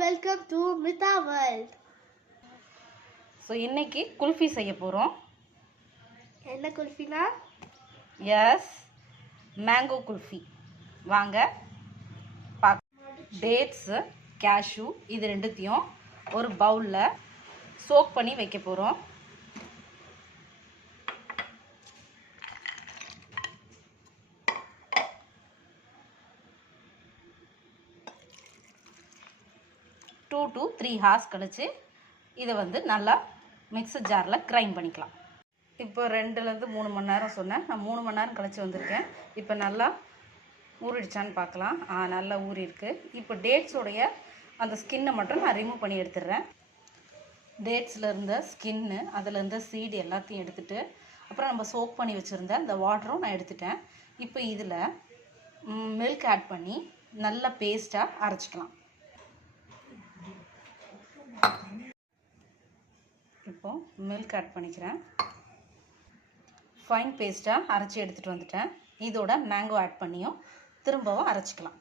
welcome to Mita World. So இன்னைக்கு குல்ஃபி செய்ய போகிறோம். என்ன குல்ஃபினா? S, mango kulfi. வாங்க டேட்ஸு, கேஷ்யூ இது ரெண்டுத்தையும் ஒரு பவுலில் சோக் பண்ணி வைக்க போகிறோம். டூ டு 3 ஹார்ஸ் கழிச்சு இதை நல்லா மிக்ஸர் ஜாரில் கிரைண்ட் பண்ணிக்கலாம். இப்போ 2லேருந்து 3 மணி நேரம் சொன்னேன், நான் 3 மணி நேரம் கழிச்சு வந்திருக்கேன். இப்போ நல்லா ஊறிடுச்சான்னு பார்க்கலாம். நல்லா ஊறி இருக்கு. இப்போ டேட்ஸோடைய அந்த ஸ்கின்னை மட்டும் நான் ரிமூவ் பண்ணி எடுத்துடுறேன். டேட்ஸில் இருந்த ஸ்கின்னு, அதில் இருந்த சீடு எல்லாத்தையும் எடுத்துகிட்டு அப்புறம் நம்ம சோக் பண்ணி வச்சுருந்த அந்த வாட்டரும் நான் எடுத்துட்டேன். இப்போ இதில் மில்க் ஆட் பண்ணி நல்லா பேஸ்ட்டாக அரைச்சிக்கலாம். இப்போது மில்க் ஆட் பண்ணிக்கிறேன். ஃபைன் பேஸ்ட்டாக அரைச்சி எடுத்துகிட்டு வந்துட்டேன். இதோட மேங்கோ ஆட் பண்ணியும் திரும்பவும் அரைச்சிக்கலாம்.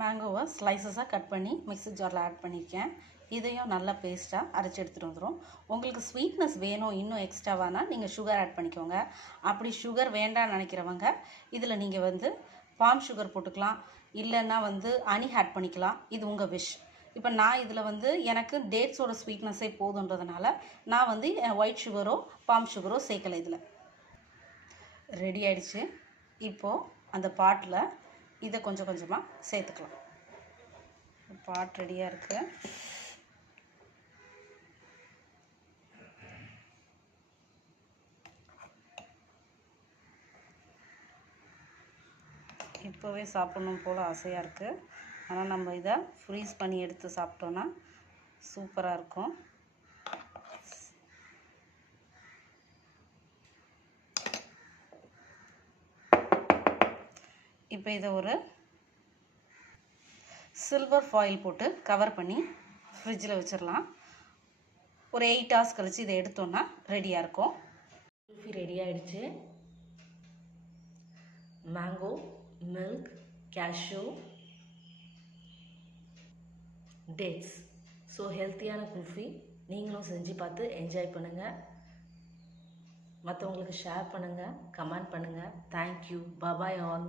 மேங்கோவை ஸ்லைசஸாக கட் பண்ணி மிக்ஸர் ஜாரில் ஆட் பண்ணியிருக்கேன். இதையும் நல்லா பேஸ்ட்டாக அரைச்சி எடுத்துகிட்டு வந்துடும். உங்களுக்கு ஸ்வீட்னஸ் வேணும் இன்னும் எக்ஸ்ட்ராவானா நீங்கள் சுகர் ஆட் பண்ணிக்கோங்க. அப்படி சுகர் வேண்டாம்னு நினைக்கிறவங்க இதில் நீங்கள் பாம் சுகர் போட்டுக்கலாம், இல்லைன்னா ஹனி ஆட் பண்ணிக்கலாம். இது உங்கள் விஷ். இப்போ நான் இதில் எனக்கு டேட்ஸோட ஸ்வீட்னஸே போதுன்றதுனால நான் ஒயிட் சுகரோ பாம் சுகரோ சேர்க்கலை. இதில் ரெடி ஆகிடுச்சு. இப்போது அந்த பாட்டில் இதை கொஞ்சம் கொஞ்சமாக சேர்த்துக்கலாம். பாட் ரெடியாக இருக்குது. இப்போவே சாப்பிடணும் போல் ஆசையாக இருக்குது. ஆனால் நம்ம இதை ஃப்ரீஸ் பண்ணி எடுத்து சாப்பிட்டோன்னா சூப்பராக இருக்கும். இப்போ இதை ஒரு சில்வர் ஃபாயில் போட்டு கவர் பண்ணி ஃப்ரிட்ஜில் வச்சிடலாம். ஒரு 8 ஹவர்ஸ் கழிச்சு இதை எடுத்தோன்னா ரெடியாக இருக்கும். குல்ஃபி ரெடி ஆகிடுச்சு. Mango, milk, cashew, dates. So ஹெல்த்தியான குல்ஃபி. நீங்களும் செஞ்சு பார்த்து என்ஜாய் பண்ணுங்கள். மற்றவங்களுக்கு ஷேர் பண்ணுங்கள், கமெண்ட் பண்ணுங்கள். தேங்க்யூ. Bye all.